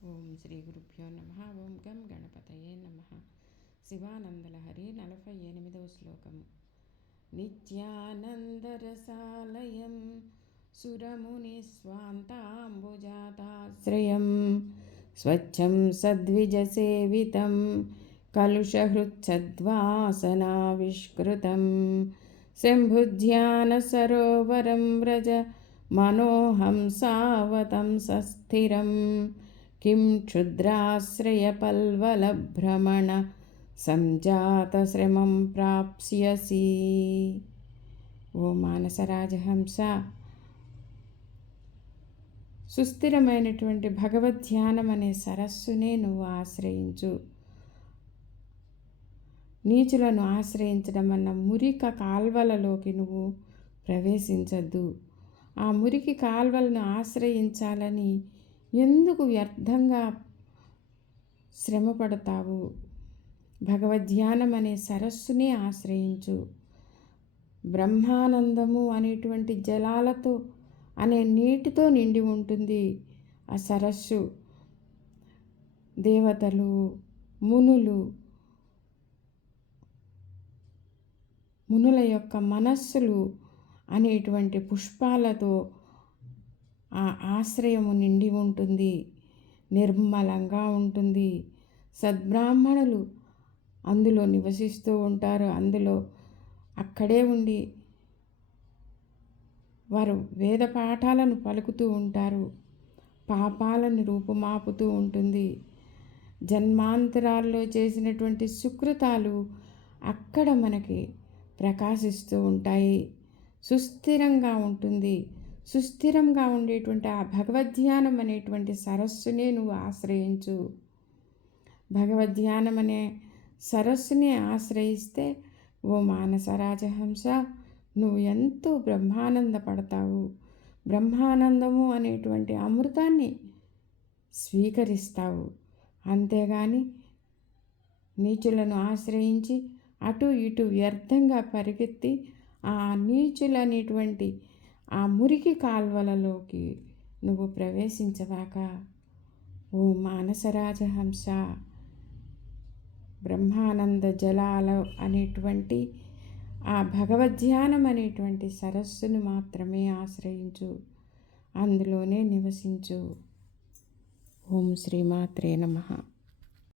ఓం శ్రీ గురుభ్యో నమ. ఓం గం గణపతయే నమ. శివానందలహరి 48వ శ్లోకము. నిత్యానందరసాలయం సురమునిస్వాంతాంబుజాతాశ్రయం స్వచ్ఛం సద్విజసేవితం కలుషహృచ్చద్వాసనావిష్కృతం శంభుధ్యానసరోవరం వ్రజ మనోహంసావతం సస్థిరం किं क्षुद्राश्रयपल्वलभ्रमण సంజాతశ్రమం ప్రాప్స్యసి. ఓ మానసరాజహంస, సుస్థిరమైనటువంటి భగవద్ధ్యానం అనే సరస్సునే నువ్వు ఆశ్రయించు. నీచులను ఆశ్రయించడం అన్న మురిక కాల్వలలోకి నువ్వు ప్రవేశించద్దు. ఆ మురికి కాల్వలను ఆశ్రయించాలని ఎందుకు వ్యర్థంగా శ్రమపడతావు? భగవద్ధ్యానం అనే సరస్సునే ఆశ్రయించు. బ్రహ్మానందము అనేటువంటి జలాలతో అనే నీటితో నిండి ఉంటుంది ఆ సరస్సు. దేవతలు, మునుల యొక్క మనస్సులు అనేటువంటి పుష్పాలతో ఆ ఆశ్రయము నిండి ఉంటుంది, నిర్మలంగా ఉంటుంది. సద్బ్రాహ్మణులు అందులో నివసిస్తూ ఉంటారు. అందులో అక్కడే ఉండి వారు వేద పాఠాలను పలుకుతూ ఉంటారు. పాపాలను రూపుమాపుతూ ఉంటుంది. జన్మాంతరాల్లో చేసినటువంటి సుకృతాలు అక్కడ మనకి ప్రకాశిస్తూ ఉంటాయి. సుస్థిరంగా ఉంటుంది. సుస్థిరంగా ఉండేటువంటి ఆ భగవద్ధ్యానం అనేటువంటి సరస్సునే నువ్వు ఆశ్రయించు. భగవద్ధ్యానం అనే సరస్సునే ఆశ్రయిస్తే ఓ మానసరాజహంస, నువ్వు ఎంతో బ్రహ్మానందపడతావు. బ్రహ్మానందము అనేటువంటి అమృతాన్ని స్వీకరిస్తావు. అంతేగాని నీచులను ఆశ్రయించి అటు ఇటు వ్యర్థంగా పరిగెత్తి ఆ నీచులనేటువంటి ఆ మురికి కాల్వలలోకి నువ్వు ప్రవేశించవాక. ఓ మానసరాజహంస, బ్రహ్మానంద జలాల అనేటువంటి ఆ భగవద్ధ్యానం అనేటువంటి సరస్సును మాత్రమే ఆశ్రయించు. అందులోనే నివసించు. ఓం శ్రీమాత్రే నమః.